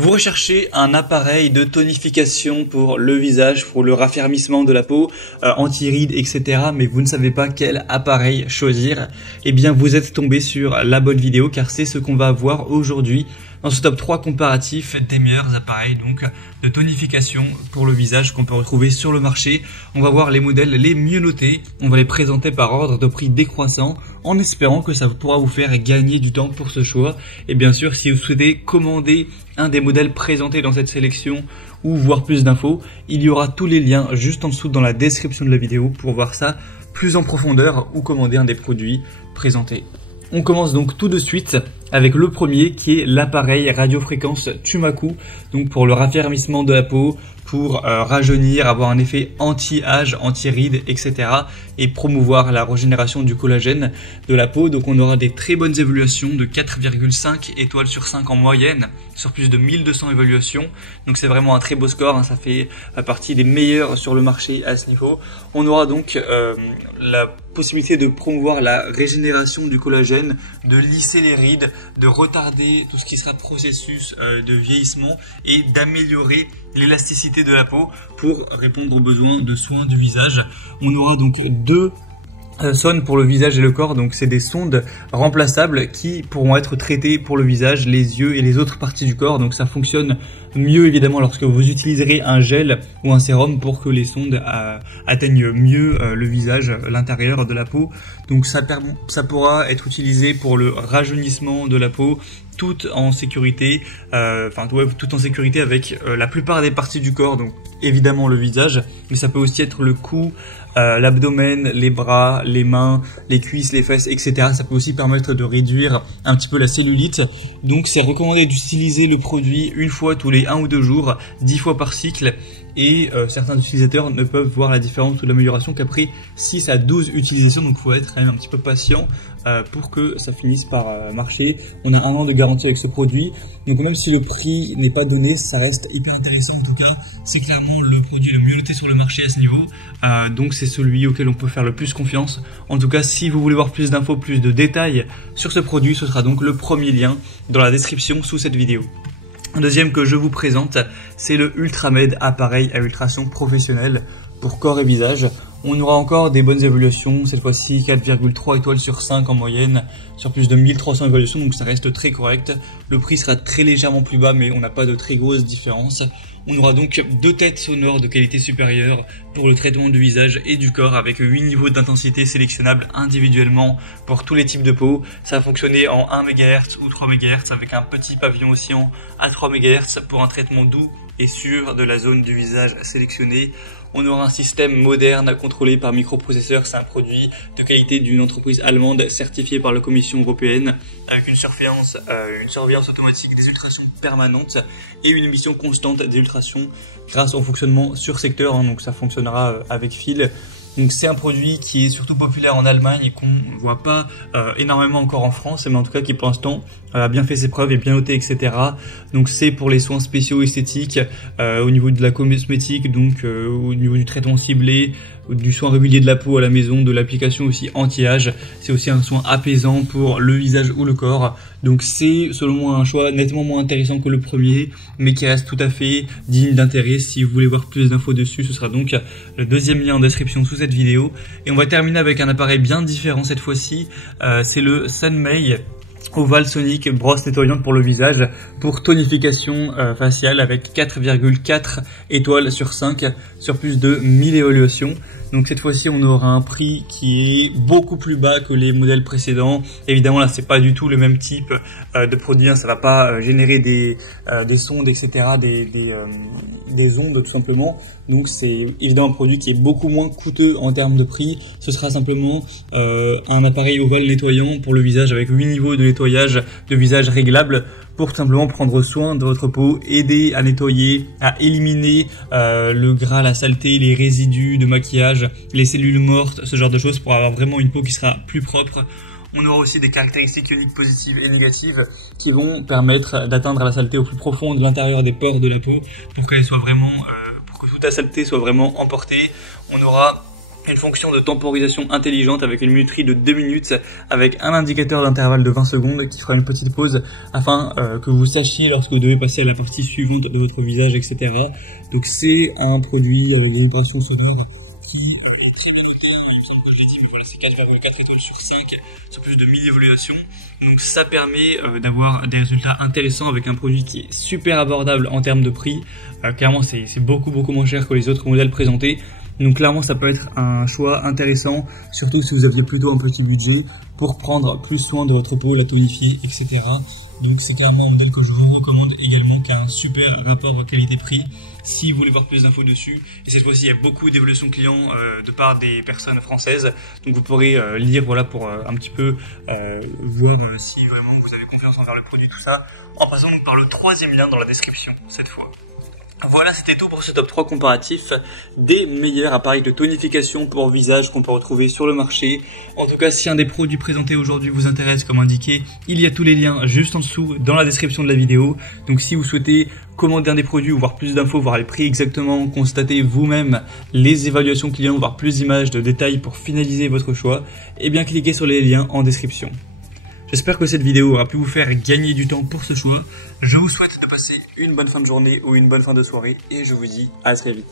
Vous recherchez un appareil de tonification pour le visage, pour le raffermissement de la peau, anti-rides, etc. Mais vous ne savez pas quel appareil choisir. Eh bien, vous êtes tombé sur la bonne vidéo car c'est ce qu'on va voir aujourd'hui dans ce top 3 comparatif des meilleurs appareils donc de tonification pour le visage qu'on peut retrouver sur le marché. On va voir les modèles les mieux notés. On va les présenter par ordre de prix décroissant en espérant que ça pourra vous faire gagner du temps pour ce choix. Et bien sûr, si vous souhaitez commander un des modèles présentés dans cette sélection ou voir plus d'infos, il y aura tous les liens juste en dessous dans la description de la vidéo pour voir ça plus en profondeur ou commander un des produits présentés. On commence donc tout de suite avec le premier qui est l'appareil radiofréquence Tumaku, donc pour le raffermissement de la peau, pour rajeunir, avoir un effet anti-âge, anti-rides, etc. et promouvoir la régénération du collagène de la peau. Donc on aura des très bonnes évaluations de 4,5 étoiles sur 5 en moyenne sur plus de 1200 évaluations. Donc c'est vraiment un très beau score, hein. Ça fait partie des meilleurs sur le marché à ce niveau. On aura donc la possibilité de promouvoir la régénération du collagène, de lisser les rides, de retarder tout ce qui sera processus de vieillissement et d'améliorer l'élasticité de la peau pour répondre aux besoins de soins du visage. On aura donc deux sondes pour le visage et le corps, donc c'est des sondes remplaçables qui pourront être traitées pour le visage, les yeux et les autres parties du corps. Donc ça fonctionne mieux évidemment lorsque vous utiliserez un gel ou un sérum pour que les sondes atteignent mieux le visage, l'intérieur de la peau. Donc ça pourra être utilisé pour le rajeunissement de la peau, tout en sécurité, tout en sécurité avec la plupart des parties du corps, donc évidemment le visage, mais ça peut aussi être le cou, l'abdomen, les bras, les mains, les cuisses, les fesses, etc. Ça peut aussi permettre de réduire un petit peu la cellulite. Donc c'est recommandé d'utiliser le produit une fois tous les 1 ou 2 jours, 10 fois par cycle. Et certains utilisateurs ne peuvent voir la différence ou l'amélioration qu'après 6 à 12 utilisations. Donc il faut être quand même un petit peu patient pour que ça finisse par marcher. On a 1 an de garantie avec ce produit. Donc même si le prix n'est pas donné, ça reste hyper intéressant en tout cas. C'est clairement le produit le mieux noté sur le marché à ce niveau. Donc c'est celui auquel on peut faire le plus confiance. En tout cas, si vous voulez voir plus d'infos, plus de détails sur ce produit, ce sera donc le premier lien dans la description sous cette vidéo. Un deuxième que je vous présente, c'est le Ultramed, appareil à ultrason professionnel pour corps et visage. On aura encore des bonnes évaluations, cette fois-ci 4,3 étoiles sur 5 en moyenne, sur plus de 1300 évaluations, donc ça reste très correct. Le prix sera très légèrement plus bas, mais on n'a pas de très grosses différences. On aura donc 2 têtes sonores de qualité supérieure pour le traitement du visage et du corps avec 8 niveaux d'intensité sélectionnables individuellement pour tous les types de peau. Ça va fonctionner en 1 MHz ou 3 MHz avec un petit pavillon oscillant à 3 MHz pour un traitement doux et sûr de la zone du visage sélectionnée. On aura un système moderne contrôlé par microprocesseur. C'est un produit de qualité d'une entreprise allemande certifiée par la Commission européenne avec une surveillance automatique des ultrations permanentes et une émission constante des ultrations grâce au fonctionnement sur secteur, hein, donc ça fonctionnera avec fil. Donc c'est un produit qui est surtout populaire en Allemagne et qu'on ne voit pas énormément encore en France, mais en tout cas qui pour l'instant a bien fait ses preuves et bien noté, etc. Donc c'est pour les soins spéciaux esthétiques, au niveau de la cosmétique, donc au niveau du traitement ciblé, du soin régulier de la peau à la maison, de l'application aussi anti-âge. C'est aussi un soin apaisant pour le visage ou le corps. Donc c'est selon moi un choix nettement moins intéressant que le premier, mais qui reste tout à fait digne d'intérêt. Si vous voulez voir plus d'infos dessus, ce sera donc le deuxième lien en description sous cette vidéo. Et on va terminer avec un appareil bien différent cette fois-ci. C'est le Sunmei Oval Sonic brosse nettoyante pour le visage pour tonification faciale avec 4,4 étoiles sur 5 sur plus de 1000 évaluations. Donc cette fois-ci on aura un prix qui est beaucoup plus bas que les modèles précédents. Évidemment là c'est pas du tout le même type de produit, hein. Ça va pas générer des sondes, etc., des ondes tout simplement. Donc c'est évidemment un produit qui est beaucoup moins coûteux en termes de prix. Ce sera simplement un appareil ovale nettoyant pour le visage avec 8 niveaux de nettoyage de visage réglables pour simplement prendre soin de votre peau, aider à nettoyer, à éliminer le gras, la saleté, les résidus de maquillage, les cellules mortes, ce genre de choses pour avoir vraiment une peau qui sera plus propre. On aura aussi des caractéristiques ioniques positives et négatives qui vont permettre d'atteindre la saleté au plus profond de l'intérieur des pores de la peau pour qu'elle soit vraiment, pour que toute la saleté soit vraiment emportée. On aura une fonction de temporisation intelligente avec une minuterie de 2 minutes, avec un indicateur d'intervalle de 20 secondes qui fera une petite pause afin que vous sachiez lorsque vous devez passer à la partie suivante de votre visage, etc. Donc c'est un produit avec des vibrations sonores qui est très bien noté, il me semble que je l'ai dit, mais voilà, c'est 4,4 étoiles sur 5, sur plus de 1000 évaluations. Donc ça permet d'avoir des résultats intéressants avec un produit qui est super abordable en termes de prix. Clairement c'est beaucoup moins cher que les autres modèles présentés. Donc clairement ça peut être un choix intéressant, surtout si vous aviez plutôt un petit budget pour prendre plus soin de votre peau, la tonifier, etc. Donc c'est clairement un modèle que je vous recommande également, qui a un super rapport qualité-prix si vous voulez voir plus d'infos dessus. Et cette fois-ci il y a beaucoup d'évolutions clients de part des personnes françaises, donc vous pourrez lire voilà, pour un petit peu voir si vraiment vous avez confiance envers le produit, tout ça, en passant donc par le troisième lien dans la description cette fois. Voilà, c'était tout pour ce top 3 comparatif des meilleurs appareils de tonification pour visage qu'on peut retrouver sur le marché. En tout cas, si un des produits présentés aujourd'hui vous intéresse, comme indiqué, il y a tous les liens juste en dessous dans la description de la vidéo. Donc si vous souhaitez commander un des produits ou voir plus d'infos, voir les prix exactement, constater vous-même les évaluations clients, voir plus d'images, de détails pour finaliser votre choix, eh bien cliquez sur les liens en description. J'espère que cette vidéo aura pu vous faire gagner du temps pour ce choix. Je vous souhaite de passer une bonne fin de journée ou une bonne fin de soirée et je vous dis à très vite.